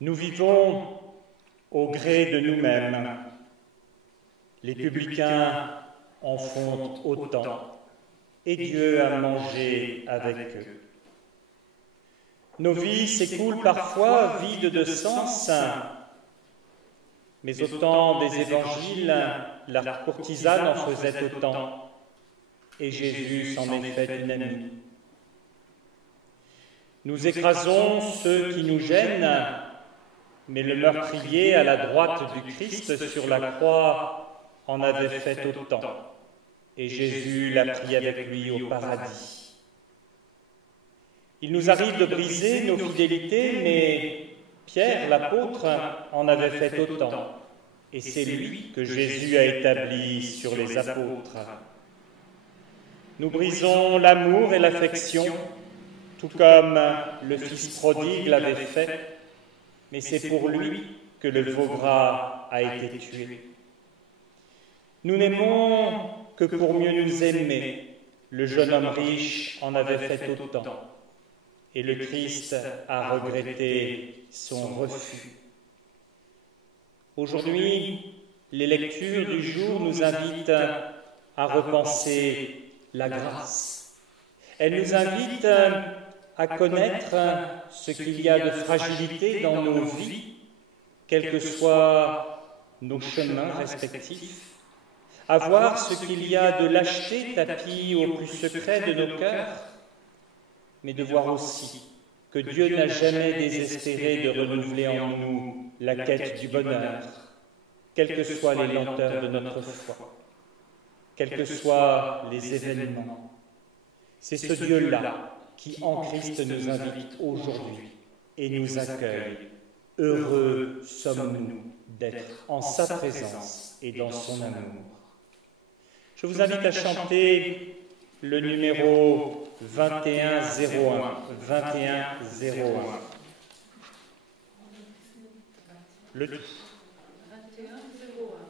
Nous vivons au gré de nous-mêmes. Les publicains en font autant, et Dieu a mangé avec eux. Nos vies s'écoulent parfois vides de sens, mais au temps des évangiles, la courtisane en faisait autant, et Jésus s'en est fait une amie. Nous écrasons ceux qui nous gênent, mais le meurtrier à la droite du Christ sur la croix en avait fait autant, et Jésus l'a pris avec lui au paradis. Il nous arrive de briser nos fidélités, mais Pierre, l'apôtre, en avait fait autant, et c'est lui que Jésus a établi sur les apôtres. Nous brisons l'amour et l'affection, tout comme le Fils prodigue l'avait fait, mais c'est pour lui que le veau gras a été tué. Nous n'aimons que pour mieux nous aimer. Le jeune homme riche en avait fait autant, et le Christ a regretté son refus. Aujourd'hui, les lectures du jour nous invitent à repenser la grâce. Elles nous invitent à connaître ce qu'il y a de fragilité dans nos vies, quels que soient nos chemins respectifs, à voir ce qu'il y a de lâcheté tapis au plus secret de nos cœurs, mais de voir aussi que Dieu n'a jamais désespéré de renouveler en nous la quête du bonheur, quelles que soient les lenteurs de notre foi, quels que soient les événements. C'est ce Dieu-là qui, en Christ, nous invite aujourd'hui et nous accueille. Heureux sommes-nous d'être en sa présence et dans son amour. Je vous invite à chanter le numéro 2101. 2101. Le tout. 2101.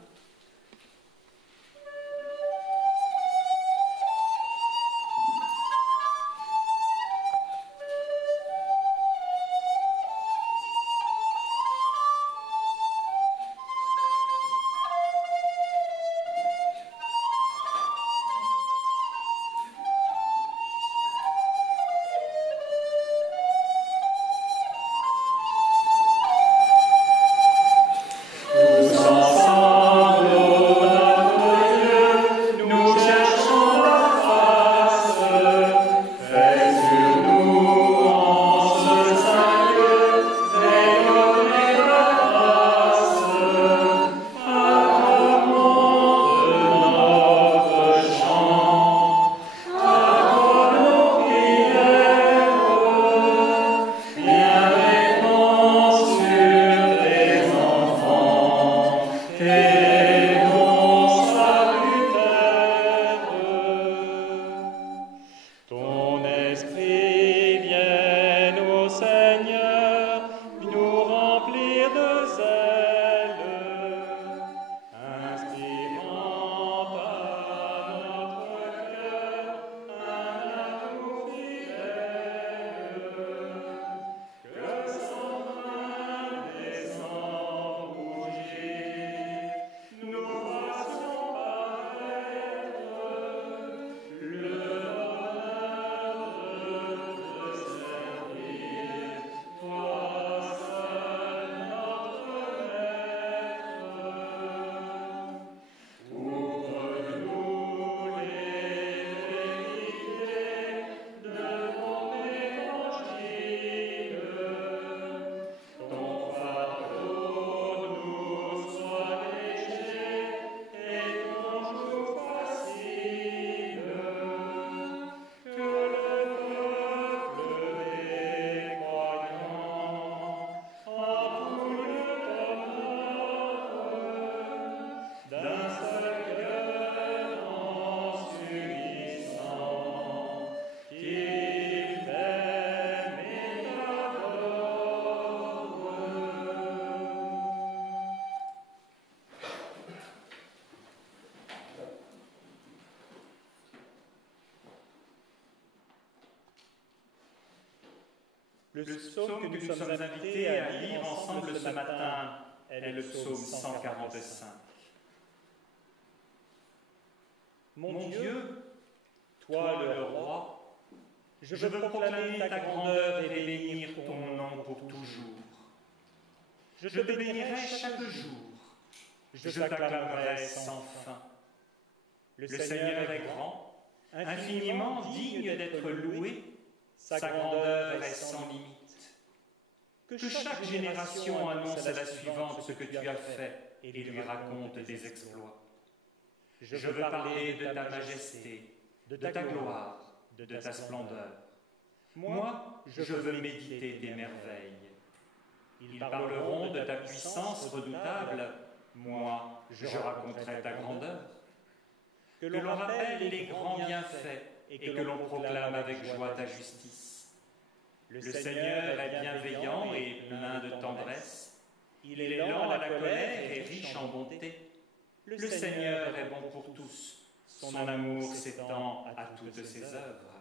Le psaume que nous sommes invités à lire ensemble ce matin est le psaume 145. Mon Dieu, toi le roi, je veux proclamer ta grandeur et bénir ton nom pour toujours. Je te bénirai chaque jour, je t'acclamerai sans fin. Le Seigneur est grand, infiniment digne d'être loué, sa grandeur est sans limite. Que chaque génération annonce à la suivante ce que tu as fait et lui raconte tes exploits. Je veux parler de ta majesté, de ta gloire, de ta splendeur. Moi, je veux méditer tes merveilles. Ils parleront de ta puissance redoutable. Moi, je raconterai ta grandeur. Que l'on rappelle les grands bienfaits et que l'on proclame avec joie ta justice. Le Seigneur est bienveillant et plein de tendresse. Il est lent à la colère et riche en bonté. Le Seigneur est bon pour tous. Son amour s'étend à toutes ses œuvres.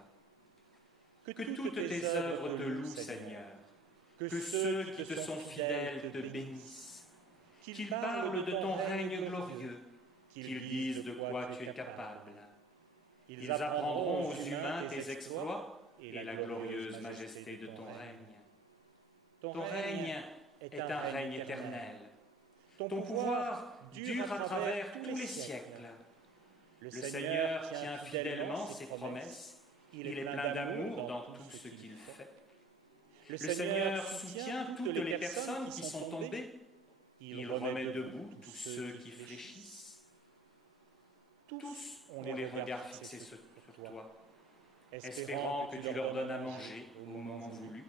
Que toutes tes œuvres te louent, Seigneur. Que ceux qui te sont fidèles te bénissent. Qu'ils parlent de ton règne glorieux. Qu'ils disent de quoi tu es capable. Ils apprendront aux humains tes exploits et la glorieuse majesté de ton règne. Ton règne est un règne éternel. Ton pouvoir dure à travers tous les siècles. Le Seigneur tient fidèlement ses promesses. Il est plein d'amour dans tout ce qu'il fait. Le Seigneur soutient toutes les personnes qui sont tombées. Il remet debout tous ceux qui fléchissent. Tous ont les regards fixés sur toi, espérant que tu leur donnes à manger au moment voulu.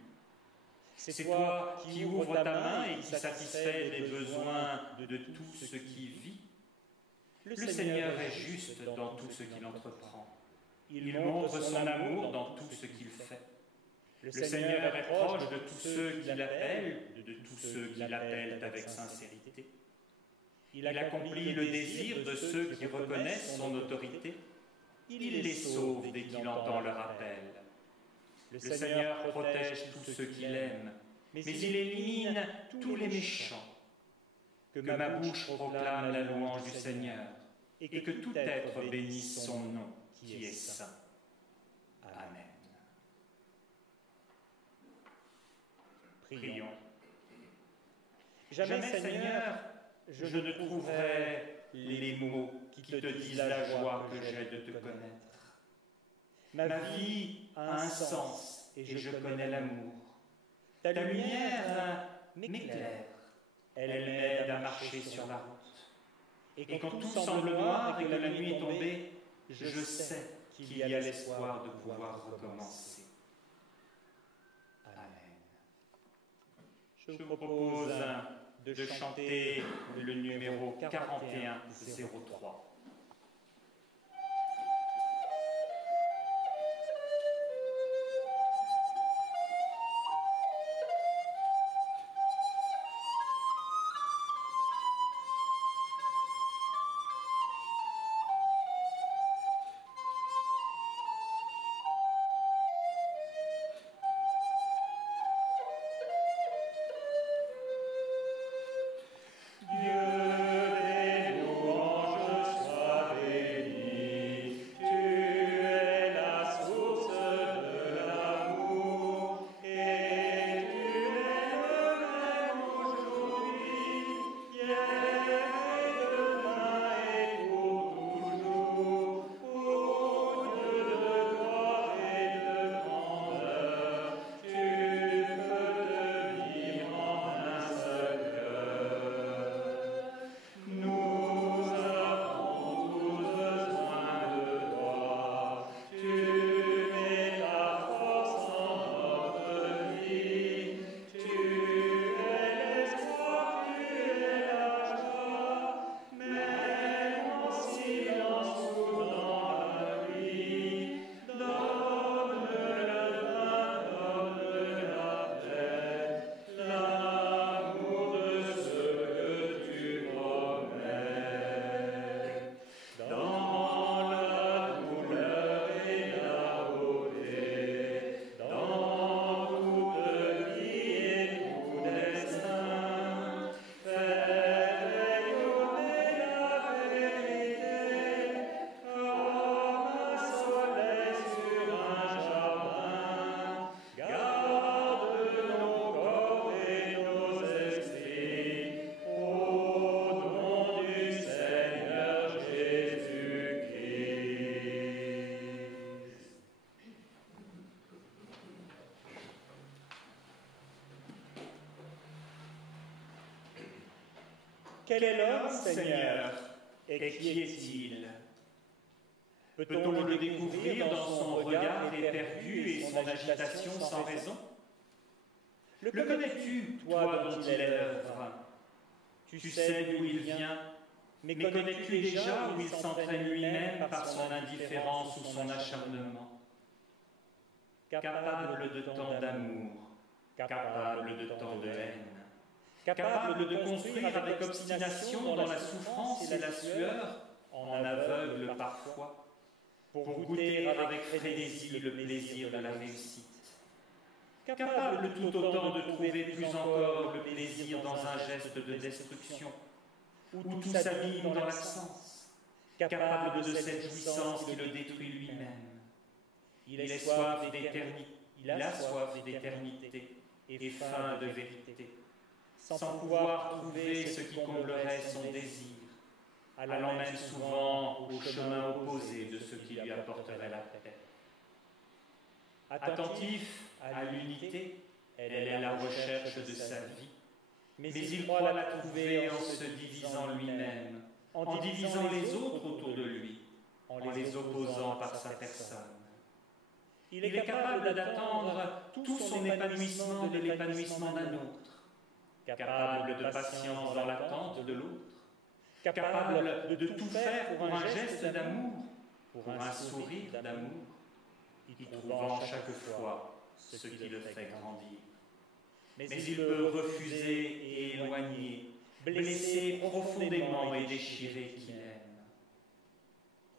C'est toi qui ouvres ta main et qui satisfais les besoins de tout ce qui vit. Le Seigneur est juste dans tout ce qu'il entreprend. Il montre son amour dans tout ce qu'il fait. Le Seigneur est proche de tous ceux qui l'appellent, de tous ceux qui l'appellent avec sincérité. Il accomplit le désir de ceux qui reconnaissent son autorité. Il les sauve dès qu'il entend leur appel. Le Seigneur protège tous ceux qu'il aime, mais il élimine tous les méchants. Que ma bouche proclame la louange du Seigneur, et que tout être bénisse son nom qui est saint. Amen. Prions. Jamais, Seigneur, je ne trouverai les mots qui te disent la joie que j'ai de te connaître. Ma vie a un sens et je connais l'amour. Ta lumière m'éclaire, elle m'aide à marcher sur la route. Et quand tout semble noir et que la nuit est tombée, je sais qu'il y a l'espoir de pouvoir recommencer. Amen. Je vous propose de chanter le numéro 4103. Quel est l'homme, Seigneur, et qui est-il? Peut-on le découvrir dans son regard éperdu et son agitation sans raison? Le connais-tu, toi dont il est l'œuvre? Tu sais d'où il vient, mais connais-tu déjà où il s'entraîne lui-même par son indifférence ou son acharnement? Capable de tant d'amour, capable de tant de haine, capable de construire avec obstination dans la souffrance et la sueur, en aveugle parfois, pour goûter avec frénésie le plaisir de la réussite. capable tout autant de trouver plus encore le plaisir dans un geste de destruction, où tout s'habille dans l'absence, capable de cette jouissance qui le détruit lui-même. Il a soif d'éternité et faim de vérité, sans pouvoir trouver ce qui comblerait son désir, allant même souvent au chemin opposé de ce qui lui apporterait la paix. Attentif à l'unité, elle est la recherche de sa vie, mais il croit la trouver en se divisant lui-même, en divisant les autres autour de lui, en les opposant par sa personne. Il est capable d'attendre tout son épanouissement de l'épanouissement d'un autre, capable de patience dans l'attente de l'autre, capable de tout faire pour un geste d'amour, pour un sourire d'amour, y trouvant chaque fois ce qui le fait grandir. Mais il peut refuser et éloigner, blesser profondément et déchirer qui aime.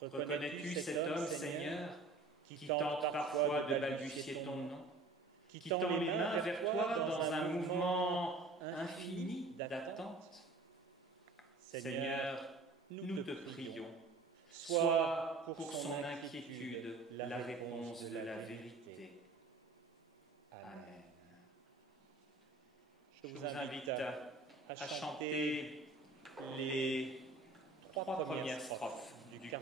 Reconnais-tu cet homme, Seigneur, qui tente parfois de balbutier ton nom, qui tend les mains vers toi dans un mouvement infini d'attente? Seigneur, nous te prions, sois pour son inquiétude la réponse de la vérité. Amen. Je vous invite à chanter les 3 premières strophes du 43-05.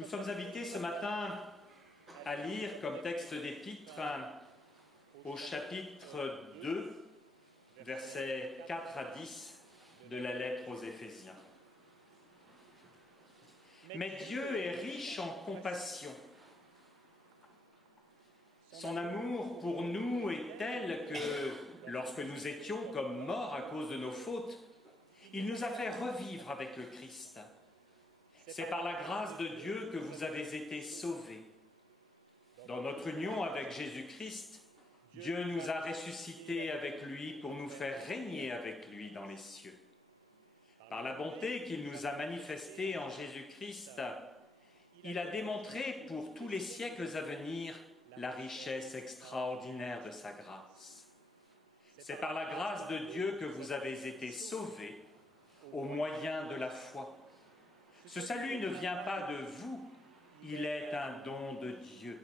Nous sommes invités ce matin à lire comme texte d'épître au chapitre 2, versets 4 à 10 de la lettre aux Éphésiens. Mais Dieu est riche en compassion. Son amour pour nous est tel que, lorsque nous étions comme morts à cause de nos fautes, il nous a fait revivre avec le Christ. C'est par la grâce de Dieu que vous avez été sauvés. Dans notre union avec Jésus-Christ, Dieu nous a ressuscités avec lui pour nous faire régner avec lui dans les cieux. Par la bonté qu'il nous a manifestée en Jésus-Christ, il a démontré pour tous les siècles à venir la richesse extraordinaire de sa grâce. C'est par la grâce de Dieu que vous avez été sauvés au moyen de la foi. Ce salut ne vient pas de vous, il est un don de Dieu.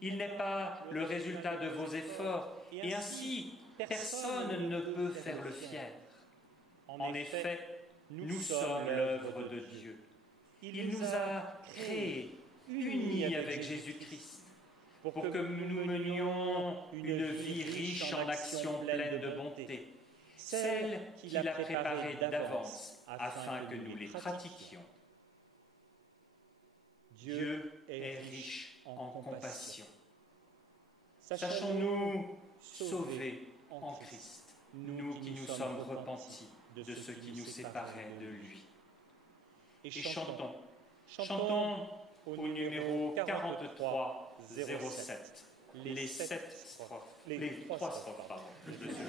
Il n'est pas le résultat de vos efforts, et ainsi personne ne peut faire le fier. En effet, nous sommes l'œuvre de Dieu. Il nous a créés, unis avec Jésus-Christ, pour que nous menions une vie riche en actions pleines de bonté, celles qu'il a préparées d'avance afin que nous les pratiquions. Dieu est riche en compassion. Sachons-nous sauvés en Christ, nous qui nous sommes repentis de ce qui nous séparait de lui. Et chantons au numéro 4307, les trois strophes de ce chant.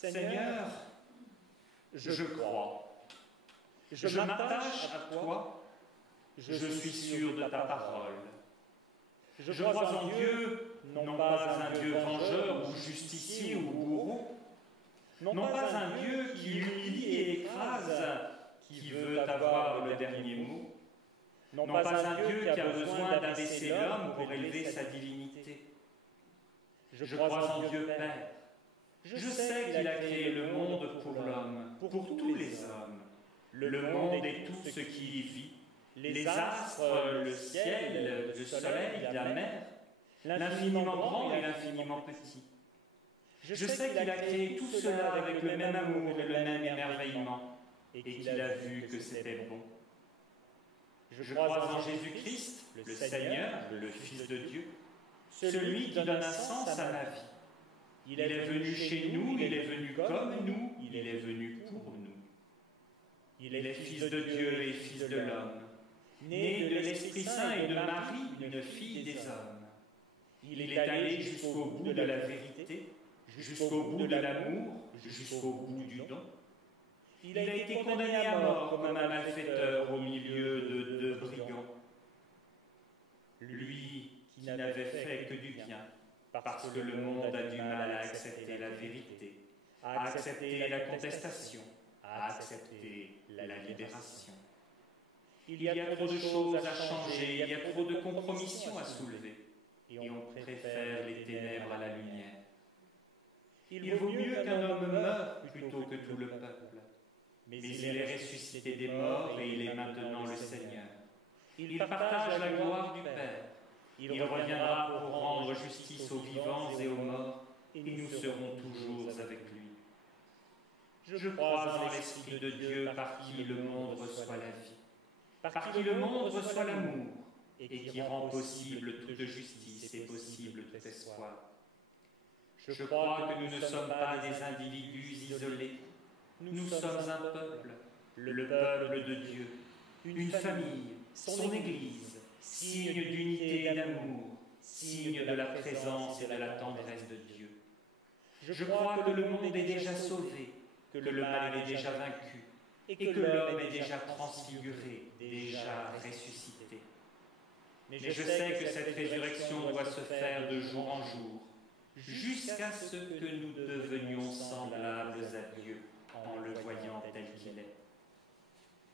Seigneur, je crois. Je m'attache à toi. Je suis sûr de ta parole. Je crois en Dieu, non pas un Dieu vengeur ou justicier ou bourreau, non pas un Dieu qui humilie et écrase, qui veut avoir le dernier mot, non pas un Dieu qui a besoin d'abaisser l'homme pour élever sa divinité. Je crois en Dieu Père. Je sais qu'il a créé le monde pour l'homme, pour tous les hommes, le monde et tout ce qui y vit, les astres, le ciel, le soleil, la mer, l'infiniment grand et l'infiniment petit. Je sais qu'il a créé tout cela avec le même amour et le même émerveillement, et qu'il a vu que c'était bon. Je crois en Jésus-Christ, le Seigneur, le Fils de Dieu, celui qui donne un sens à ma vie. Il est venu chez nous, il est venu comme nous, il est venu pour nous. Il est Fils de Dieu et Fils de l'homme, né de l'Esprit Saint et de Marie, une fille des hommes. Il est allé jusqu'au bout de la vérité, jusqu'au bout de l'amour, jusqu'au bout du don. Il a été condamné à mort comme un malfaiteur au milieu de deux brigands. Lui qui n'avait fait que du bien, parce que le monde a du mal à accepter la vérité, à accepter la contestation, à accepter la libération. Il y a trop de choses à changer, il y a trop de compromissions à soulever, et on préfère les ténèbres à la lumière. Il vaut mieux qu'un homme meure plutôt que tout le peuple. Mais il est ressuscité des morts et il est maintenant le Seigneur. Il partage la gloire du Père. Il reviendra pour rendre justice aux vivants et aux morts, et nous serons toujours avec lui. Je crois en l'Esprit de Dieu par qui le monde reçoit la vie, par qui le monde reçoit l'amour, et qui rend possible toute justice et possible tout espoir. Je crois que nous ne sommes pas des individus isolés. Nous sommes un peuple, le peuple de Dieu, une famille, son Église, signe d'unité et d'amour, signe de la présence et de la tendresse de Dieu. Je crois que le monde est déjà sauvé, que le mal est déjà vaincu, et que l'homme est déjà transfiguré, déjà ressuscité. Mais je sais que cette résurrection doit se faire de jour en jour, jusqu'à ce que nous devenions semblables à Dieu, en le voyant tel qu'il est.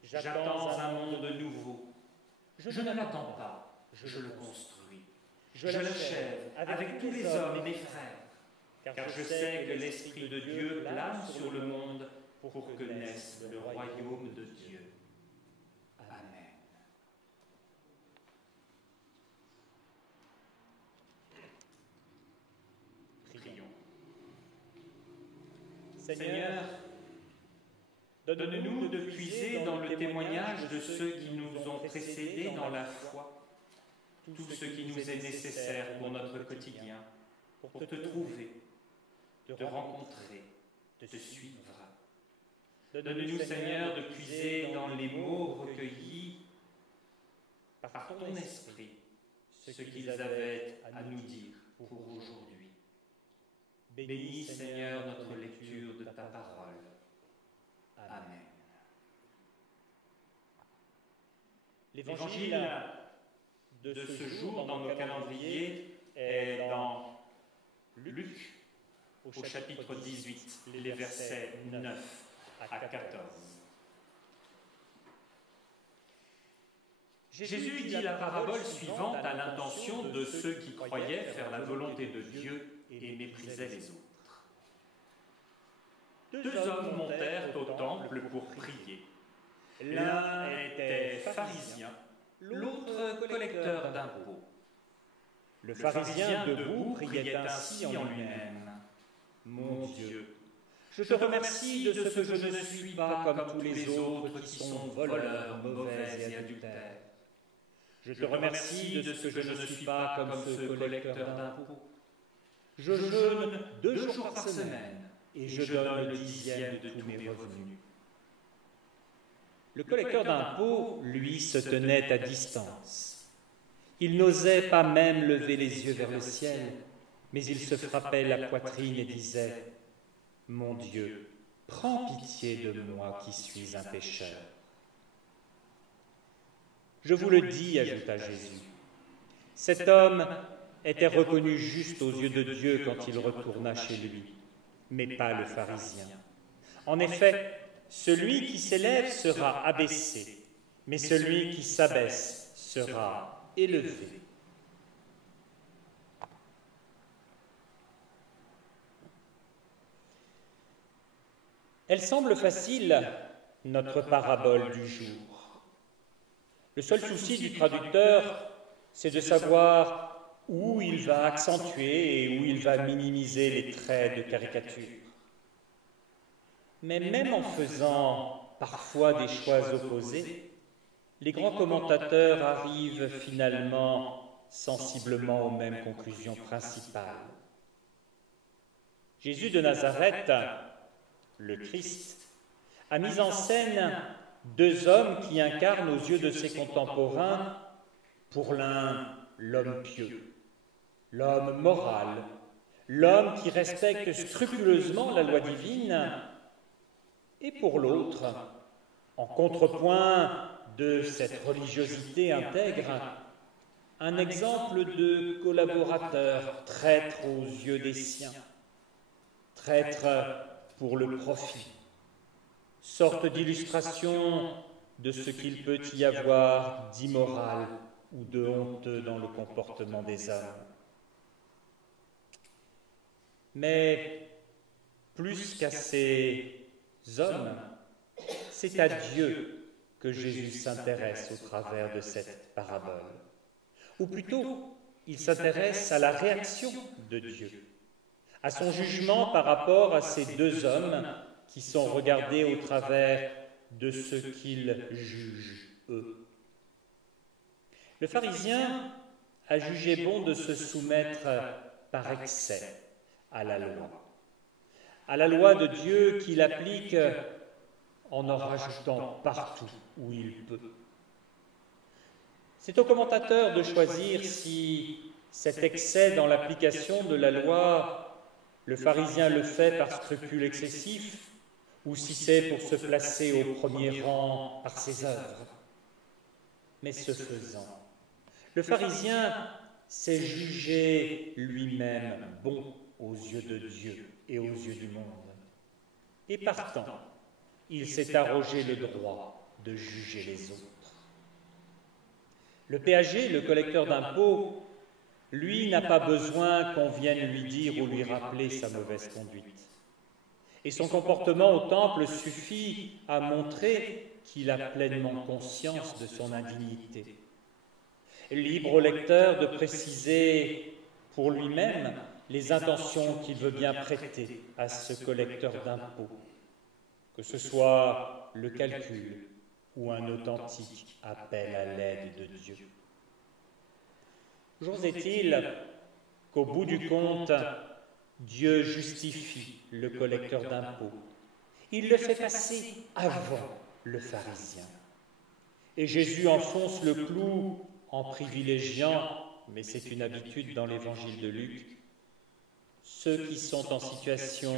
J'attends un monde nouveau. Je ne l'attends pas, je le construis. Je l'achève avec tous les hommes, mes frères, car je sais que l'Esprit de Dieu plane sur le monde pour que naisse le royaume de Dieu. Amen. Prions. Seigneur, donne-nous de puiser dans le témoignage de ceux qui nous ont précédés dans la foi, tout ce qui nous est nécessaire pour notre quotidien, pour te trouver, te rencontrer, te suivre. Donne-nous, Seigneur, de puiser dans les mots recueillis par ton esprit ce qu'ils avaient à nous dire pour aujourd'hui. Bénis, Seigneur, notre lecture de ta parole. Amen. L'évangile de ce jour dans nos calendriers est dans Luc, au chapitre 18, les versets 9 à 14. Jésus dit la parabole suivante à l'intention de ceux qui croyaient faire la volonté de Dieu et méprisaient les autres. Deux hommes montèrent au temple pour prier. L'un était pharisien, l'autre collecteur d'impôts. Le pharisien debout priait ainsi en lui-même. Mon Dieu, je te remercie de ce que je ne suis pas comme tous les autres qui sont voleurs, mauvais et adultères. Je te remercie de ce que je ne suis pas comme ce collecteur d'impôts. Je jeûne 2 jours par semaine et je donne le 10e de tous mes revenus. Le collecteur d'impôts, lui, se tenait à distance. Il n'osait pas même lever les yeux vers le ciel, mais il se frappait la poitrine et disait « Mon Dieu, prends pitié de moi qui suis un pécheur. » Je vous le dis, ajouta Jésus, cet homme était reconnu juste aux yeux de Dieu quand il retourna chez lui, mais pas le pharisien. En effet, celui qui s'élève sera abaissé, mais celui qui s'abaisse sera élevé. Elle semble facile, notre parabole du jour. Le seul souci du traducteur, c'est de savoir où il va accentuer et où il va minimiser les traits de caricature. Mais même en faisant parfois des choix opposés, les grands commentateurs arrivent finalement sensiblement aux mêmes conclusions principales. Jésus de Nazareth, le Christ, a mis en scène deux hommes qui incarnent aux yeux de ses contemporains, pour l'un, l'homme pieux, l'homme moral, l'homme qui respecte scrupuleusement la loi divine, et pour l'autre, en contrepoint de cette religiosité intègre, un exemple de collaborateur traître aux yeux des siens, traître pour le profit, sorte d'illustration de ce qu'il peut y avoir d'immoral ou de honteux dans le comportement des hommes. Mais plus qu'à ces hommes, c'est à Dieu que Jésus s'intéresse au travers de cette parabole. Ou plutôt, il s'intéresse à la réaction de Dieu, à son jugement par rapport à ces deux hommes qui sont regardés au travers de ce qu'ils jugent, eux. Le pharisien a jugé bon de se soumettre par excès à la loi de Dieu qu'il applique en rajoutant partout où il peut. C'est au commentateur de choisir si cet excès dans l'application de la loi, le pharisien le fait par scrupule excessif ou si c'est pour se placer au premier rang par ses œuvres. Mais ce faisant, le pharisien s'est jugé lui-même bon aux yeux de Dieu et aux yeux du monde. Et partant, il s'est arrogé le droit de juger les autres. Le péager, le collecteur d'impôts, lui n'a pas besoin qu'on vienne lui dire ou lui rappeler sa mauvaise conduite. Et son comportement au temple suffit à montrer qu'il a pleinement conscience de son indignité. Libre au lecteur de préciser pour lui-même les intentions qu'il veut bien prêter à ce collecteur d'impôts, que ce soit le calcul ou un authentique appel à l'aide de Dieu. Jour est-il qu'au bout du compte, Dieu justifie le collecteur d'impôts. Il le fait passer avant le pharisien. Et Jésus enfonce le clou en privilégiant, mais c'est une habitude dans l'évangile de Luc, ceux qui sont en situation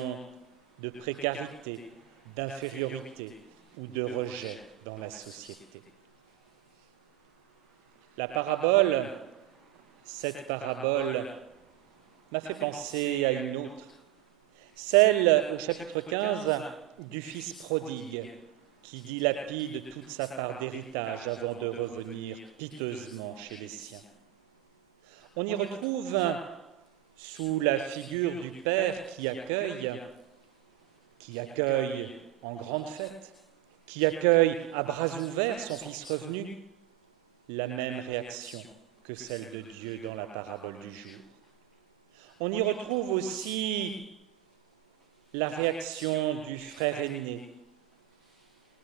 de précarité, d'infériorité ou de rejet dans la société. Cette parabole m'a fait penser à une autre, celle au chapitre 15 du fils prodigue qui dilapide toute sa part d'héritage avant de revenir piteusement chez les siens. On y retrouve, sous la figure du père qui accueille en grande fête, qui accueille à bras ouverts son fils revenu, la même réaction que celle de Dieu dans la parabole du jour. On y retrouve aussi la réaction du frère aîné,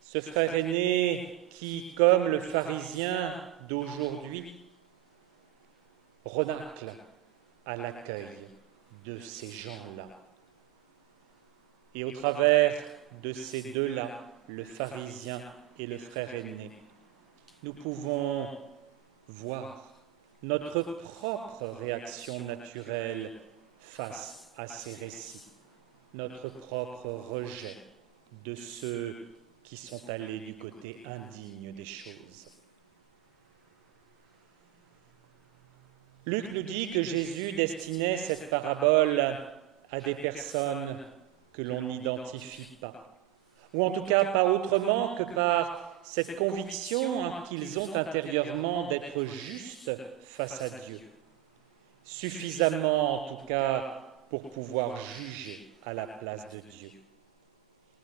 ce frère aîné qui, comme le pharisien d'aujourd'hui, renacle à l'accueil de ces gens-là. Et au travers de ces deux-là, le pharisien et le frère aîné, nous pouvons voir notre propre réaction naturelle face à ces récits, notre propre rejet de ceux qui sont allés du côté indigne des choses. Luc nous dit que Jésus destinait cette parabole à des personnes que l'on n'identifie pas, ou en tout cas pas autrement que par cette conviction qu'ils ont intérieurement d'être justes face à Dieu, suffisamment en tout cas pour pouvoir juger à la place de Dieu.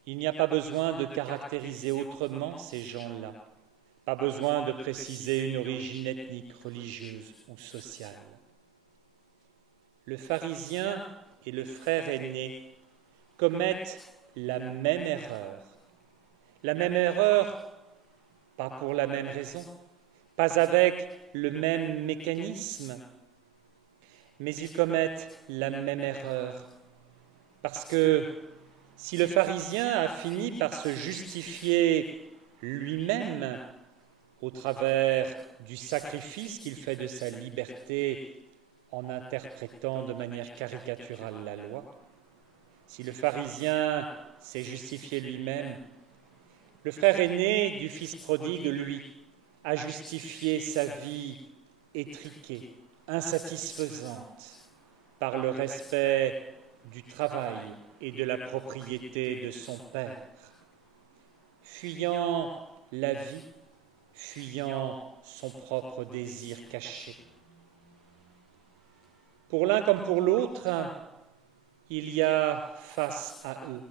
Il n'y a pas besoin de caractériser autrement ces gens-là, pas besoin de préciser une origine ethnique, religieuse ou sociale. le pharisien et le frère aîné commettent la même erreur. La même erreur, pas pour la même raison, pas avec le même mécanisme, mais ils commettent la même erreur. Parce que si le pharisien a fini par se justifier lui-même au travers du sacrifice qu'il fait de sa liberté en interprétant de manière caricaturale la loi, si le pharisien s'est justifié lui-même, le frère aîné du fils prodigue, lui, a justifié sa vie étriquée, insatisfaisante, par le respect du travail et de la propriété de son père, fuyant la vie, fuyant son propre désir caché. Pour l'un comme pour l'autre, il y a face à eux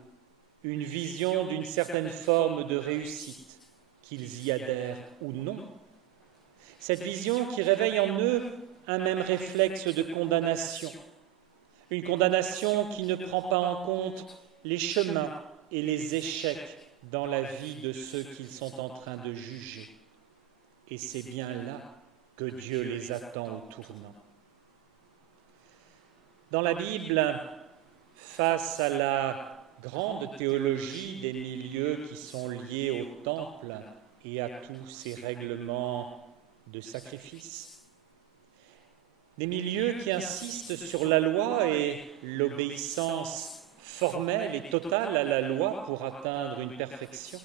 une vision d'une certaine forme de réussite, qu'ils y adhèrent ou non. Cette vision qui réveille en eux un même réflexe de condamnation, une condamnation qui ne prend pas en compte les chemins et les échecs dans la vie de ceux qu'ils sont en train de juger. Et c'est bien là que Dieu les attend au tournant. Dans la Bible, face à la grande théologie des milieux qui sont liés au temple et à tous ces règlements de sacrifice, des milieux qui insistent sur la loi et l'obéissance formelle et totale à la loi pour atteindre une perfection.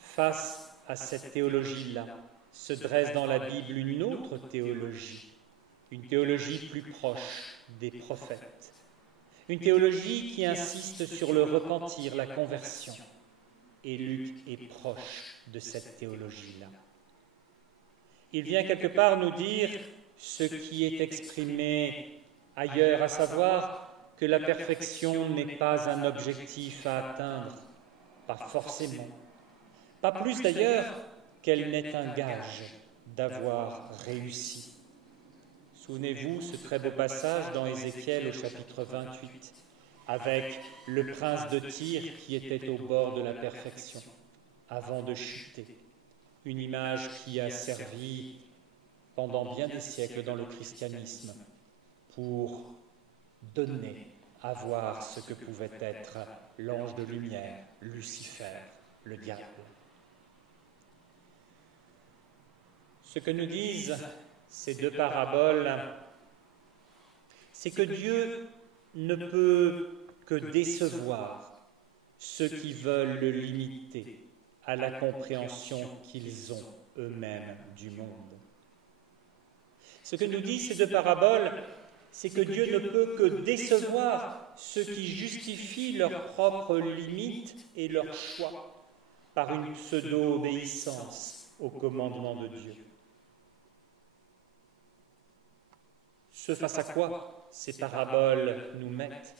Face à cette théologie-là se dresse dans la Bible une autre théologie, une théologie plus proche des prophètes, une théologie qui insiste sur le repentir, la conversion. Et Luc est proche de cette théologie-là. Il vient quelque part nous dire ce qui est exprimé ailleurs, à savoir que la perfection n'est pas un objectif à atteindre, pas forcément. Pas plus d'ailleurs qu'elle n'est un gage d'avoir réussi. Souvenez-vous ce très beau passage dans Ézéchiel au chapitre 28, avec le prince de Tyr qui était au bord de la perfection, avant de chuter. Une image qui a servi pendant bien des siècles dans le christianisme pour donner à voir ce que pouvait être l'ange de lumière, Lucifer, le diable. Ce que nous disent ces deux paraboles, c'est que Dieu ne peut que décevoir ceux qui veulent le limiter à la compréhension qu'ils ont eux-mêmes du monde. Ce que nous disent ces deux paraboles, c'est que Dieu ne peut que décevoir ceux qui justifient leurs propres limites et leurs choix par une pseudo-obéissance au commandement de Dieu. Ce face à quoi ces paraboles nous mettent,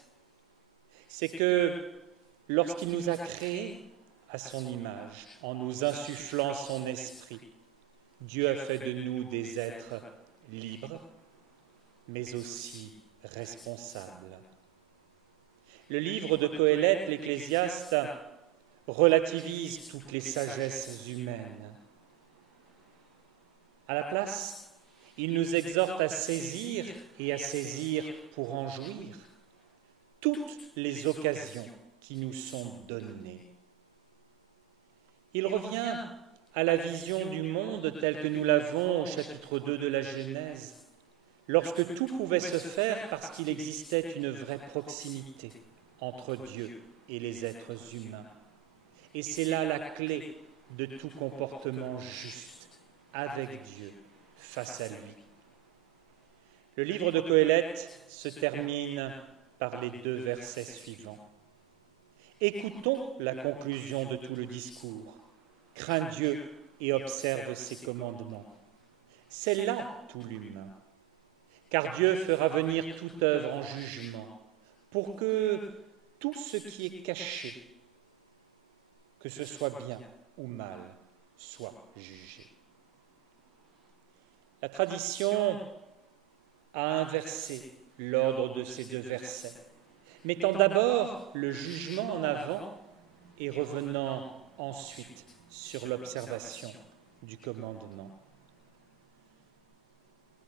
c'est que lorsqu'il nous a créés à son image, en nous insufflant son esprit, Dieu a fait de nous des êtres libres, mais aussi responsables. Le livre de Coëlette, l'Ecclésiaste, relativise toutes les sagesses humaines. À la place, il nous exhorte à saisir et à saisir pour en jouir toutes les occasions qui nous sont données. Il revient à la vision du monde tel que nous l'avons au chapitre 2 de la Genèse, lorsque tout pouvait se faire parce qu'il existait une vraie proximité entre Dieu et les êtres humains. Et c'est là la clé de tout comportement juste avec Dieu face à lui. Le livre de Coëlette se termine par les 2 versets suivants. Écoutons la conclusion de tout le discours. Crains Dieu et observe ses commandements. C'est là tout l'humain. Car Dieu fera venir toute œuvre en jugement, pour que tout ce qui est caché, que ce soit bien ou mal, soit jugé. La tradition a inversé l'ordre de ces deux versets, mettant d'abord le jugement en avant et revenant ensuite sur l'observation du commandement.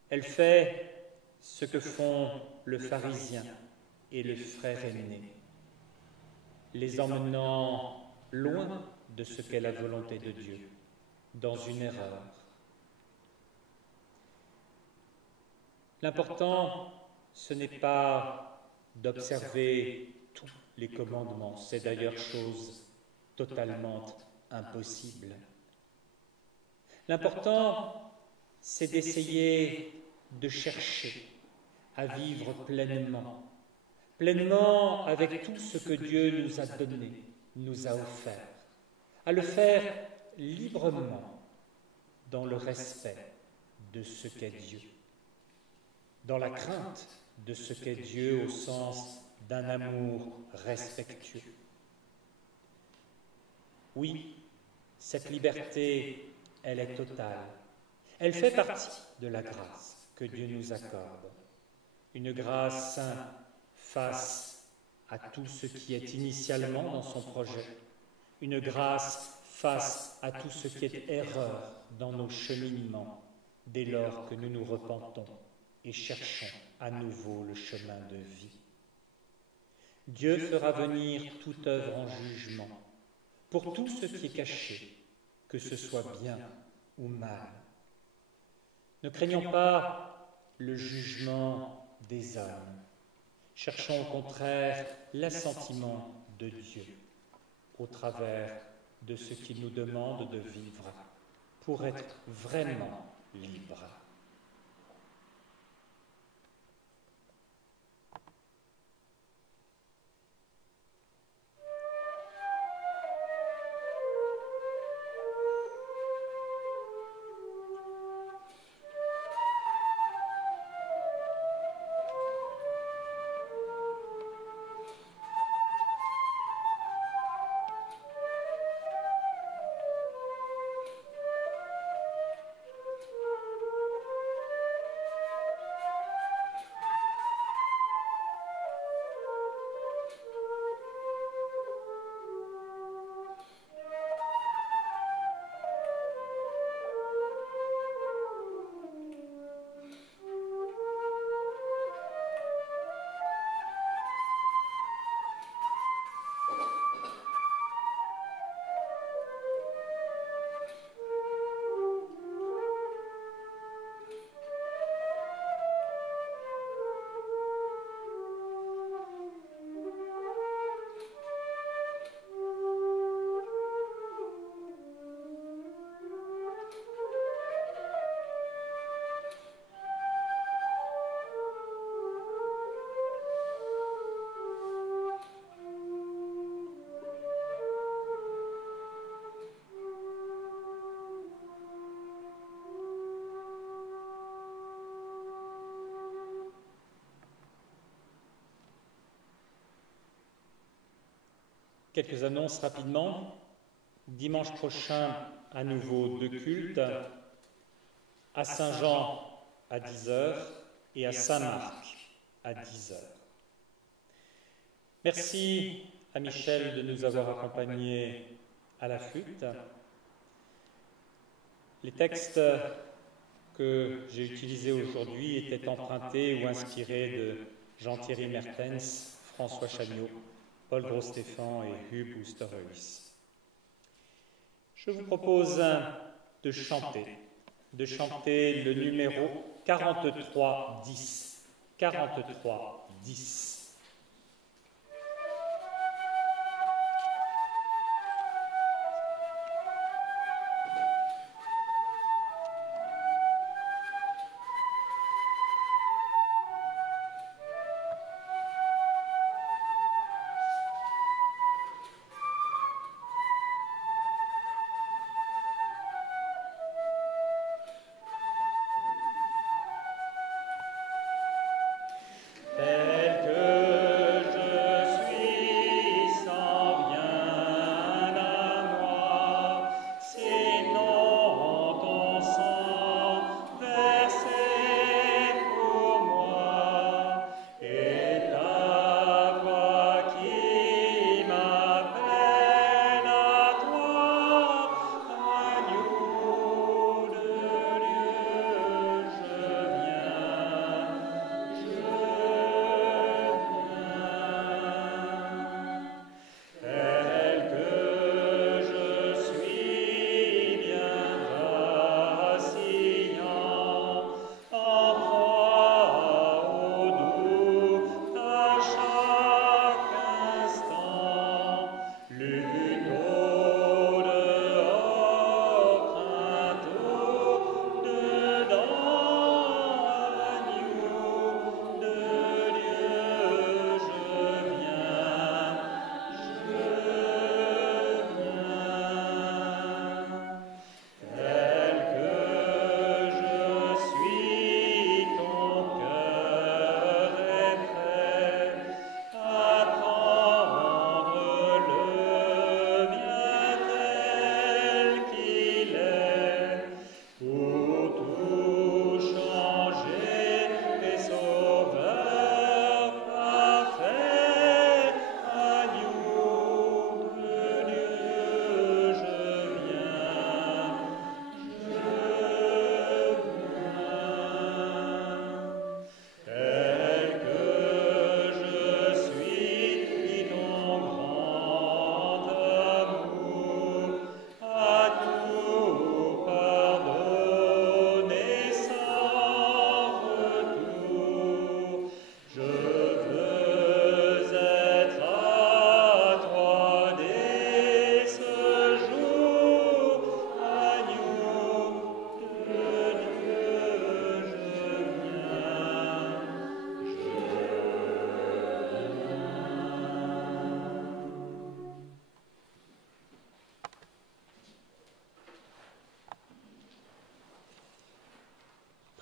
Elle fait ce que font le pharisien et le frère aîné, les emmenant loin de ce qu'est la volonté de Dieu, dans une erreur. L'important, ce n'est pas d'observer tous les commandements, c'est d'ailleurs chose totalement impossible. L'important, c'est d'essayer de chercher à vivre pleinement avec tout ce que Dieu nous a donné, nous a offert, à le faire librement, dans le respect de ce qu'est Dieu, dans la crainte de ce qu'est Dieu au sens d'un amour respectueux. Oui, cette liberté, elle est totale. Elle fait partie de la grâce que Dieu nous accorde. Une grâce face à tout ce qui est initialement dans son projet. Une grâce face à tout ce qui est erreur dans nos cheminements, dès lors que nous nous repentons et cherchons à nouveau le chemin de vie. Dieu fera venir toute œuvre en jugement, pour tout ce qui est caché, que ce soit bien ou mal. Ne craignons pas le jugement des hommes. Cherchons au contraire l'assentiment de Dieu au travers de ce qu'il nous demande de vivre pour être vraiment libres. Quelques annonces rapidement. Dimanche prochain, à nouveau 2 cultes, à Saint-Jean à 10h et à Saint-Marc à 10h. Merci à Michel de nous avoir accompagnés à la flûte. Les textes que j'ai utilisés aujourd'hui étaient empruntés ou inspirés de Jean-Thierry Mertens, François Chagnot, Paul Gros-Stéphan et Hub Oosterhuis. Je vous propose de chanter le numéro 43-10. 43-10. Tel que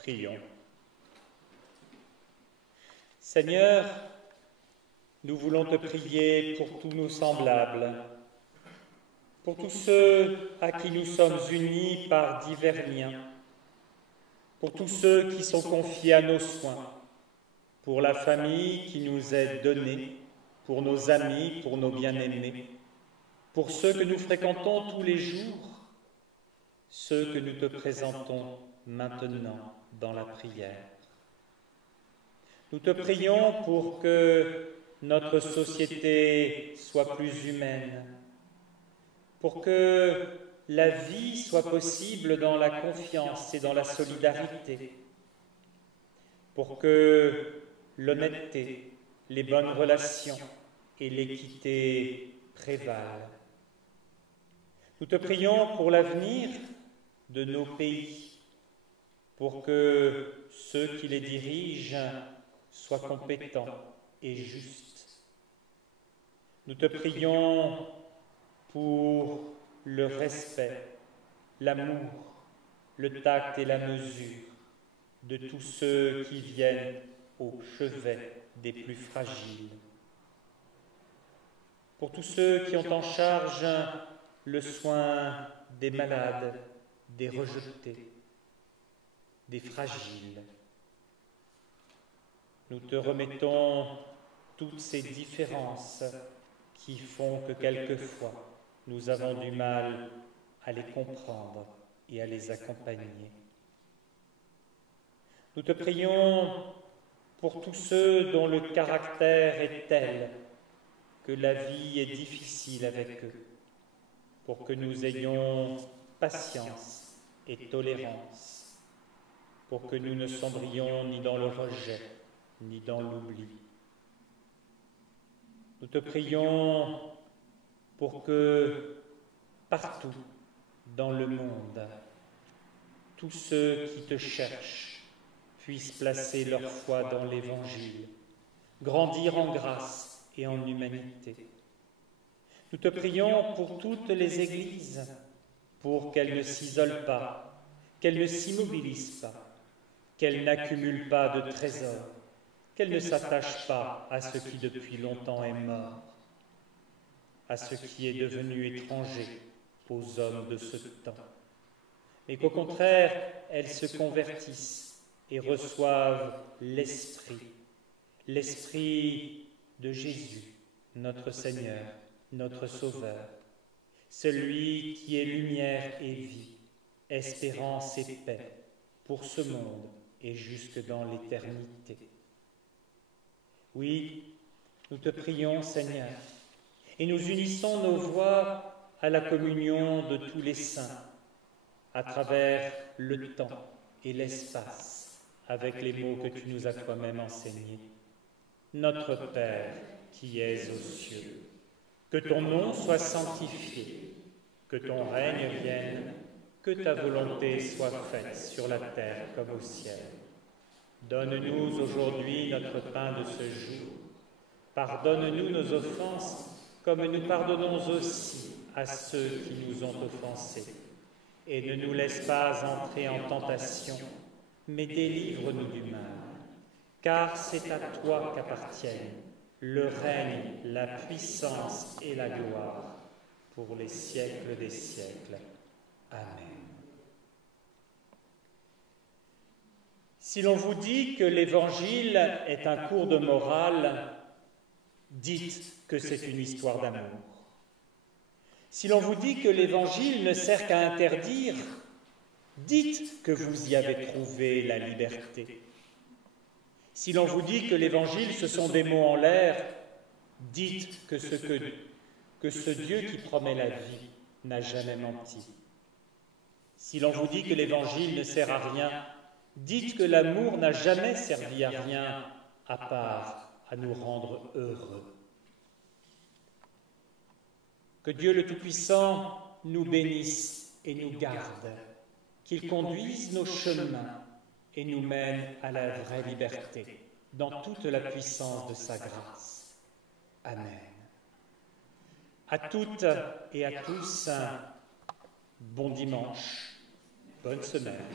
Prions. Seigneur, nous voulons te prier pour tous nos semblables, pour tous ceux à qui nous sommes unis par divers liens, pour tous ceux qui sont confiés à nos soins, pour la famille qui nous est donnée, pour nos amis, pour nos bien-aimés, pour ceux que nous fréquentons tous les jours, ceux que nous te présentons maintenant dans la prière. Nous te prions pour que notre société soit plus humaine, pour que la vie soit possible dans la confiance et dans la solidarité, pour que l'honnêteté, les bonnes relations et l'équité prévalent. Nous te prions pour l'avenir de nos pays, pour que ceux qui les dirigent soient compétents et justes. Nous te prions pour le respect, l'amour, le tact et la mesure de tous ceux qui viennent au chevet des plus fragiles. Pour tous ceux qui ont en charge le soin des malades, des rejetés, des fragiles. Nous te remettons toutes ces différences qui font que quelquefois nous avons du mal à les comprendre et à les accompagner. Nous te prions pour tous ceux dont le caractère est tel que la vie est difficile avec eux, pour que nous ayons patience et tolérance, pour que nous ne sombrions ni dans le rejet, ni dans l'oubli. Nous te prions pour que partout dans le monde, tous ceux qui te cherchent puissent placer leur foi dans l'Évangile, grandir en grâce et en humanité. Nous te prions pour toutes les églises, pour qu'elles ne s'isolent pas, qu'elles ne s'immobilisent pas, qu'elles n'accumulent pas de trésors, qu'elles ne s'attachent pas à ce qui depuis longtemps est mort, à ce qui est devenu étranger aux hommes de ce temps, mais qu'au contraire, elles se convertissent et reçoivent l'Esprit de Jésus, notre Seigneur, notre Sauveur, celui qui est lumière et vie, espérance et paix pour ce monde et jusque dans l'éternité. Oui, nous te prions, Seigneur, et nous unissons nos voix à la communion de tous les saints, à travers le temps et l'espace, avec les mots que tu nous as toi-même enseignés. Notre Père, qui es aux cieux, que ton nom soit sanctifié, que ton règne vienne, que ta volonté soit faite sur la terre comme au ciel. Donne-nous aujourd'hui notre pain de ce jour. Pardonne-nous nos offenses, comme nous pardonnons aussi à ceux qui nous ont offensés. Et ne nous laisse pas entrer en tentation, mais délivre-nous du mal. Car c'est à toi qu'appartiennent le règne, la puissance et la gloire, pour les siècles des siècles. Amen. Si l'on vous dit que l'Évangile est un cours de morale, dites que c'est une histoire d'amour. Si l'on vous dit que l'Évangile ne sert qu'à interdire, dites que vous y avez trouvé la liberté. Si l'on vous dit que l'Évangile, ce sont des mots en l'air, dites que ce Dieu qui promet la vie n'a jamais menti. Si l'on vous dit que l'Évangile ne sert à rien, dites que l'amour n'a jamais servi à rien à part à nous rendre heureux. Que Dieu le Tout-Puissant nous bénisse et nous garde, qu'il conduise nos chemins et nous mène à la vraie liberté, dans toute la puissance de sa grâce. Amen. À toutes et à tous, bon dimanche, bonne semaine.